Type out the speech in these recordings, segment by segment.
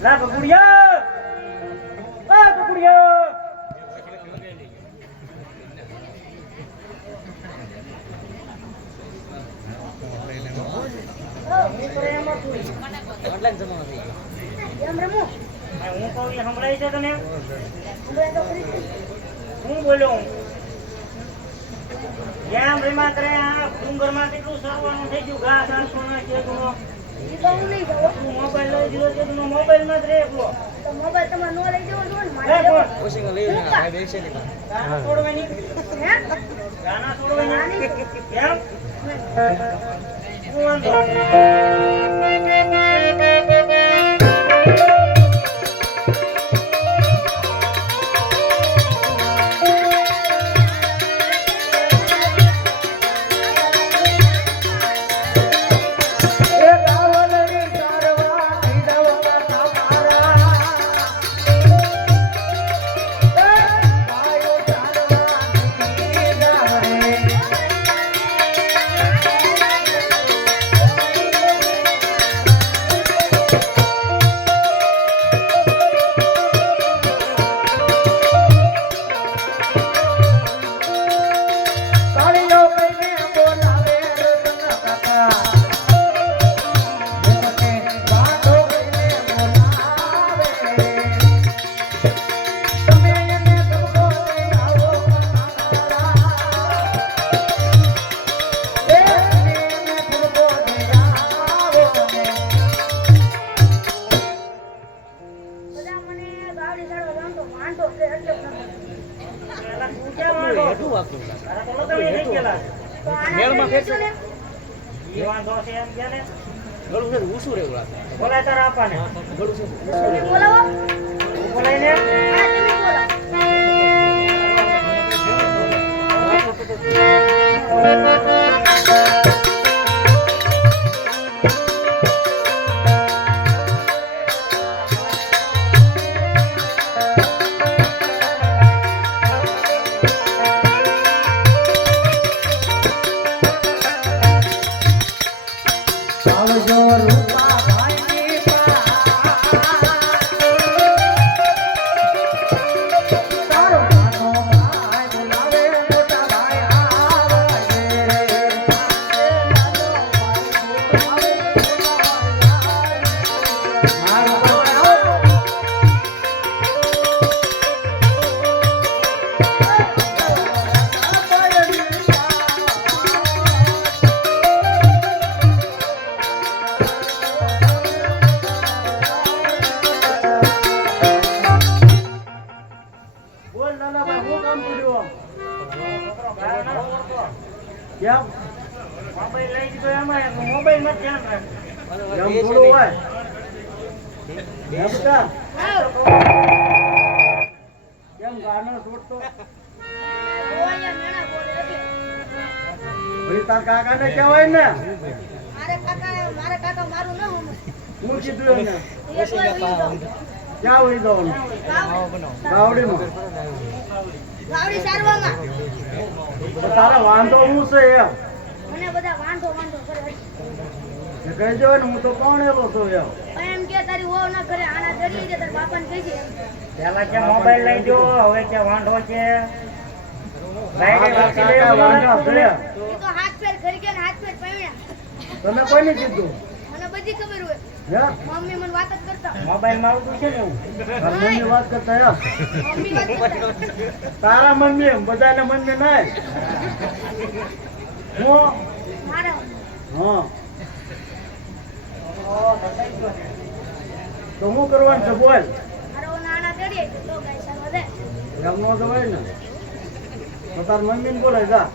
લા બકુડિયા આ બકુડિયા હું કહું સંભળાય છે તને હું બોલ્યો જેમ રીમા કરે આ ડુંગર માં કેટલું સરવાનું થઈ ગયું ઘાસ આસો ના છે તું મોબાઈલ લઈ દીધો છે તું મોબાઈલ માં જ રે એકલો મોબાઈલ તમારે નો લઈ જવો જોઈએ ગાના છોડવાની ગાના છોડવાની કેમ હું વાંધો બોલાય તારા આપાને બોલાય ને મોબાઈલ લઈ દીધો એમાં મોબાઈલ માં ધ્યાન રાખ એમ થોડું હોય કેમ ગાનો છોડતો તાર કાકા ને કહેવાય ને મારા કાકા મારું ના હું કીધું એને ક્યાં વળી દઉં ગાવડીમાં ગાવડી સારવામાં તારા વાંધો હું છે એમ મને બધા વાંધો કરે કહેજો ને હું તો કોણ એવો છું એમ કે તારી વહુ ના કરે આના જરી દે તાર બાપાને કહેજે પેલા કે મોબાઈલ લઈ જો હવે કે વાંધો છે વાંધો છે તો હાથ ફેર કરી ગયા ને હાથ ફેર પૈણ્યા તમે કોઈને કીધું મને બધી ખબર હોય મમ્મી મને વાત જ કરતા મોબાઈલ માં આવતું છે ને મમ્મી વાત કરતા મમ્મી વાત કરતા તારા મમ્મી બધાને મમ્મી ના હું મારા હા તો હું કરવાનું છે બોલ મારો નાના કરીએ તો ગાય સારવા દે એમ નો જવાય ને તો તાર મમ્મી ને બોલાય જા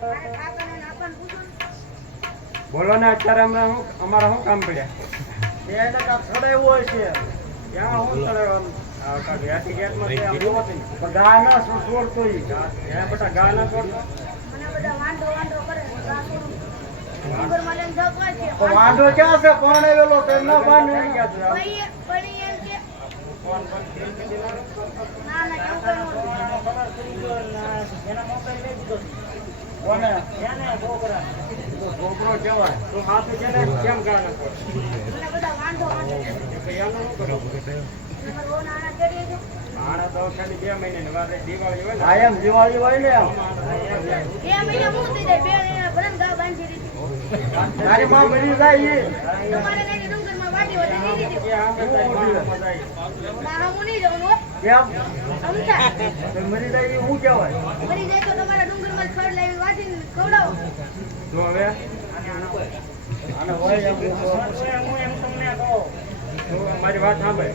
મારે કાકાને ને આપાને પૂછો ને. બોલો ને અત્યારે અમારા શું કામ પડ્યા એને કાંક સડાયું હોય છે. ક્યાં હું ચડાવવાનું ઘાટી ગેસમાં છે આમ જોવો તો નહીં. પણ ગા ના છોડતો ઈ. હે બેટા ગા ના છોડતો મને બધા વાંઢો કરે છે. ડુંગરમાં લઈને જતો હોય છે. તો વાંઢો ક્યાં છે? કોણ આવેલો છે? ન બાંધે. ભાઈ એમ કે ફોન બંધ કરી દીધો. ના ના એવું કઈ નહોતું. એના મોબાઈલ લઈ દીધો. કોને? એને છોકરા. છોકરો કેવાય. તું હાથું છે ને કેમ ગા ના છોડ મને બધા વાંઢો કરે છે. એનું શું કરું તમારા વહુના આના ચડીએ છો. આણા તો ખાલી 2 મહિનાની વાત છે. દિવાળી હોય ને આ એમ દિવાળી હોય ને એમ. બે મહિને હું થઈ જાય. બે મહિના ભરણ ગા બાંધી દીધી. તારી માં મરી જાય ઈ. તમારે નહીં ડુંગરમાં વાટી વધારી દીધી. કે આમ બધા મજા આવી ના હું નહીં જાઉં હો. કેમ? સમજા તો મરી જાય ઈ શું કહેવાય? મરી જાય તો તમારા ડુંગરમાં ખડ લાવી વાટીને ખવડાવો. જો હવે આને હોય એમ હું એમ તમને કહું તો મારી વાત સાંભળ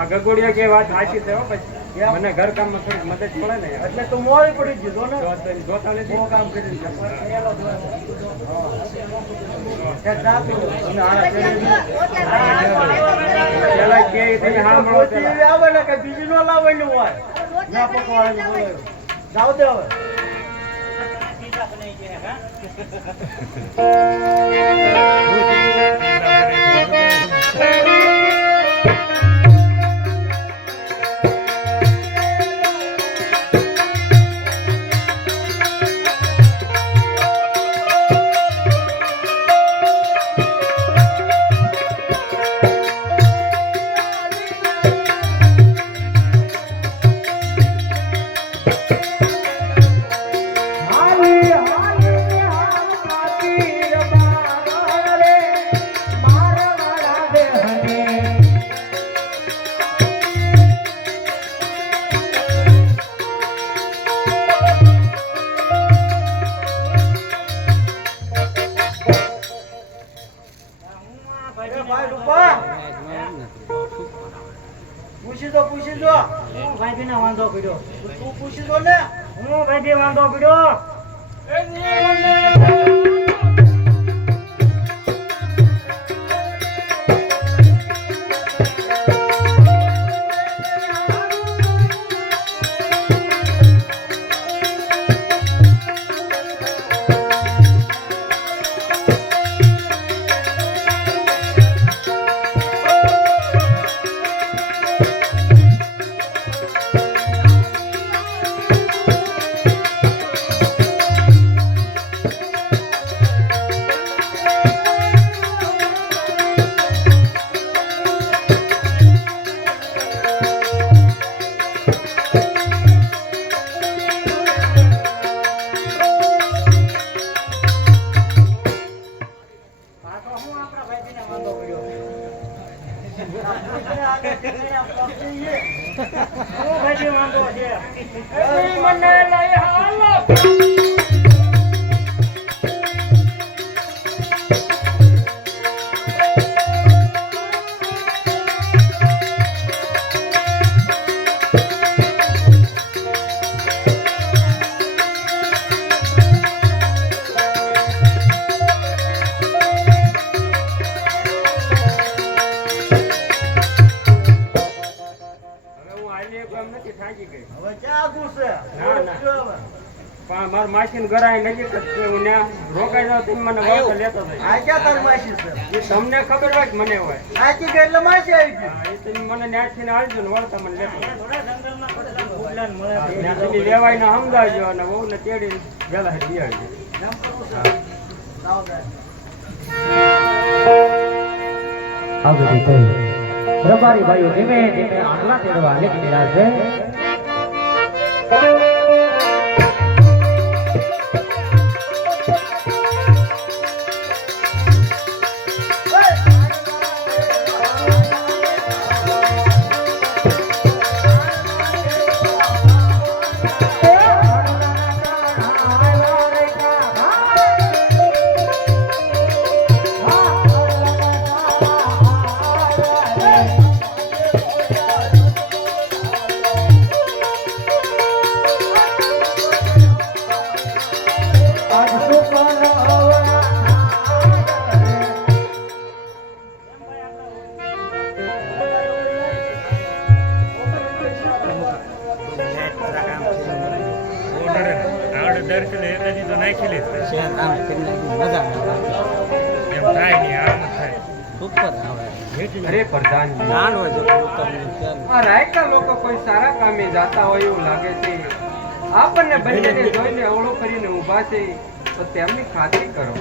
આ ગગોડિયા કે વાત સાચી છે હો પછી મને ઘર કામમાં થોડી મદદ મળે ને યાર. એટલે તો મોડી પડી ગયો ને. જોતા નથી બહુ કામ કરી દીધું. ત્યાં જાતું. અને આના પછી આમ ઘરે જો, રોટલા પેલા કે તમે સાંભળો રોટી પેલા. એવી આવે ને કે બીજી નો લાવવાની હોય. ના પકવાડે બોલાવ્યું. જાવ દે હવે. ભાઈ રૂપા પૂછી દો હું ભાઈબીને વાંધો પડ્યો. તું પૂછી દો ને. હું ભાઈબી વાંધો પડ્યો. આ તો હું આપણા ભાઈબીને વાંધો પડ્યો. હું ભાઈબી વાંધો છે. મને લઈ હાલો. હવે હું આલી એમ નથી થાકી ગઈ. હવે ક્યાં આગું છે? ના, ના. જો હવે. પણ મારા માસીને ઘર આઈ નજીક જ છે. હું ત્યાં રોકાઈ જાઉં તમે મને વાળતો લેતો જાય. આ ક્યાં તારી માસી છે? એ તમને ખબર હોય કે મને હોય. આખી ગઈ એટલે માસી આવી ગઈ. હા, એ તમે મને ન્યાથી ને આવજો ને વળતા મને લેતો જાય. થોડા જંગલમાં બધા ફૂગલા ને મળે. ત્યાં સુધી લેવાય ને સમજાવજો અને વહુ ને તેડી વેલા દિયાળજો. એમ કરવું છે? લાવો બેન. આ બધી થઈ રબારી ભાઈઓ ધીમે ધીમે આંગળા તેડવા નીકળી રહ્યા છે. અરે પ્રધાનજી, આ રાયકા લોકો કોઈ સારા કામે જાતા હોય એવું લાગે છે. આપણને બંનેને જોઈને અવળો કરીને ઊભા છે, તો તેમની ખાતરી કરો.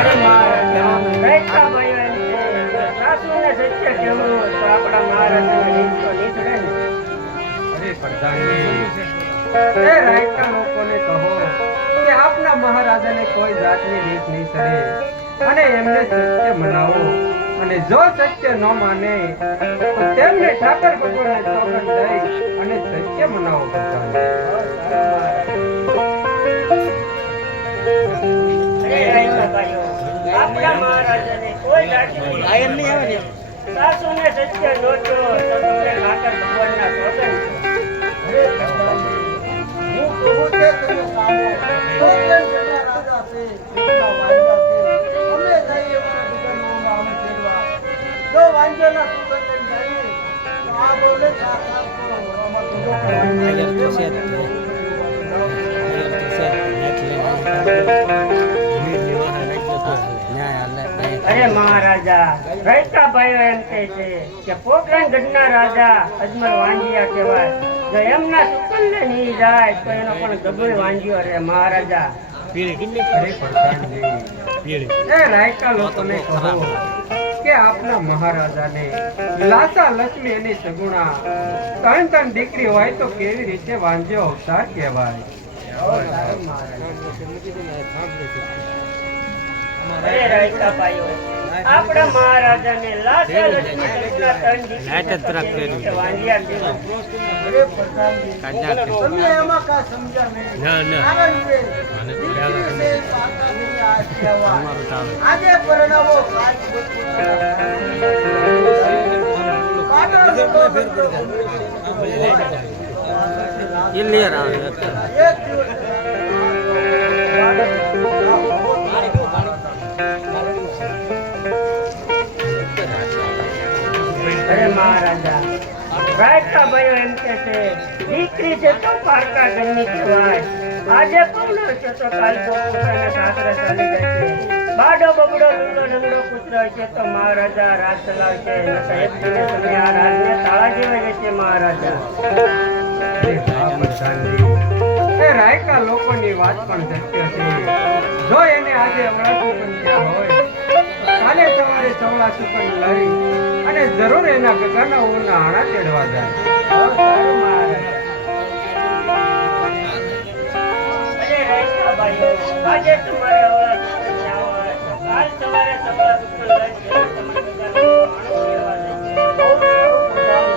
અરે મહારાજા, રાયકા ભાઈઓ એમ છે, સાસુને સત્ય કહેવું તો આપણા મહારાજાને રીત તો નહીં ચડે ને. અરે પ્રધાનજી, એ રાયકા લોકોને કહો કે આપના મહારાજાને કોઈ જાતની રીત નહીં ચડે અને એમને સત્ય મનાવો. અને જો સત્ય ન માને તો તેમને ઠાકર ભગવાનને સોગંદ દઈ અને સત્ય મનાવો. અરે રાયકા ભાઈઓ, આપણા મહારાજાને કોઈ જાતની સાસુને સત્ય જોજો તો તમને ઠાકર ભગવાનના સોગંદ છે. હું કહું કે તમે સાંભળો. તો કેમ જેટલા રાજા છે, જેટલા વાંજા છે, અમે જઈએ એમના દુકાનોમાં અમે ફેરવા. જો વાંજાના સુગંધ લઈને જઈએ, તો આ બોલે સાથ આપો. અમાર બીજો અરે મહારાજા, રાયકા ભાઈઓ એમ કહે છે કે પોકરણ ગઢના રાજા અજમલ વાંજિયા કહેવાય. જો એમના સુકંદે નહીં જાય તો એનો પણ ગબડ વાંજ્યો રે મહારાજા. અરે પ્રધાનજી, એ રાયકા લોકોને કહો કે આપના મહારાજાને લાસા લક્ષ્મી અને સગુણા ત્રણ ત્રણ દીકરી હોય તો કેવી રીતે વાંજ્યો અવતાર કહેવાય. અરે રાયકા ભાઈઓ, આપણા મહારાજાને લાસા લક્ષ્મી સગુણા ત્રણ દીકરી વાંજ્યા કહેવાય. અરે પ્રધાનજી, તમને એમાં કાંઈ સમજ્યા નહીં. કારણ કે દીકરી છે, પાકાની આ સેવા. આજે પરણાવો, કાલ અરે મહારાજા, રાયકા ભાઈઓ એમ કે છે દીકરી છે તો પારકા ઘરની કહેવાય. આજે પૌનો છે તો કાલ પોતાના સાસરે ચાલી જાય છે. બાડો બબડો લૂલો લંગડો પુત્ર છે તો મહારાજા રાજ ચલાવશે. એક દિવસ તમે આ રાજને તાળા જેવા રહેશે મહારાજા. એ રાયકા લોકોની વાત પણ સત્ય છે. જો એને આજે અવળા સુકન થયા હોય, કાલે સવારે સવળા સુકન લઈ અને જરૂર એના ગગાના ઊના આણા ચડવા જાય. સારું મહારાજા. અરે રાયકા ભાઈઓ, આજે તમારે અવળા સુકન થયા હોય તો કાલ સવારે સવળા સુકન લઈને તમે બધાનો આણો ચડવા જશે. બહુ સારું પ્રધાન.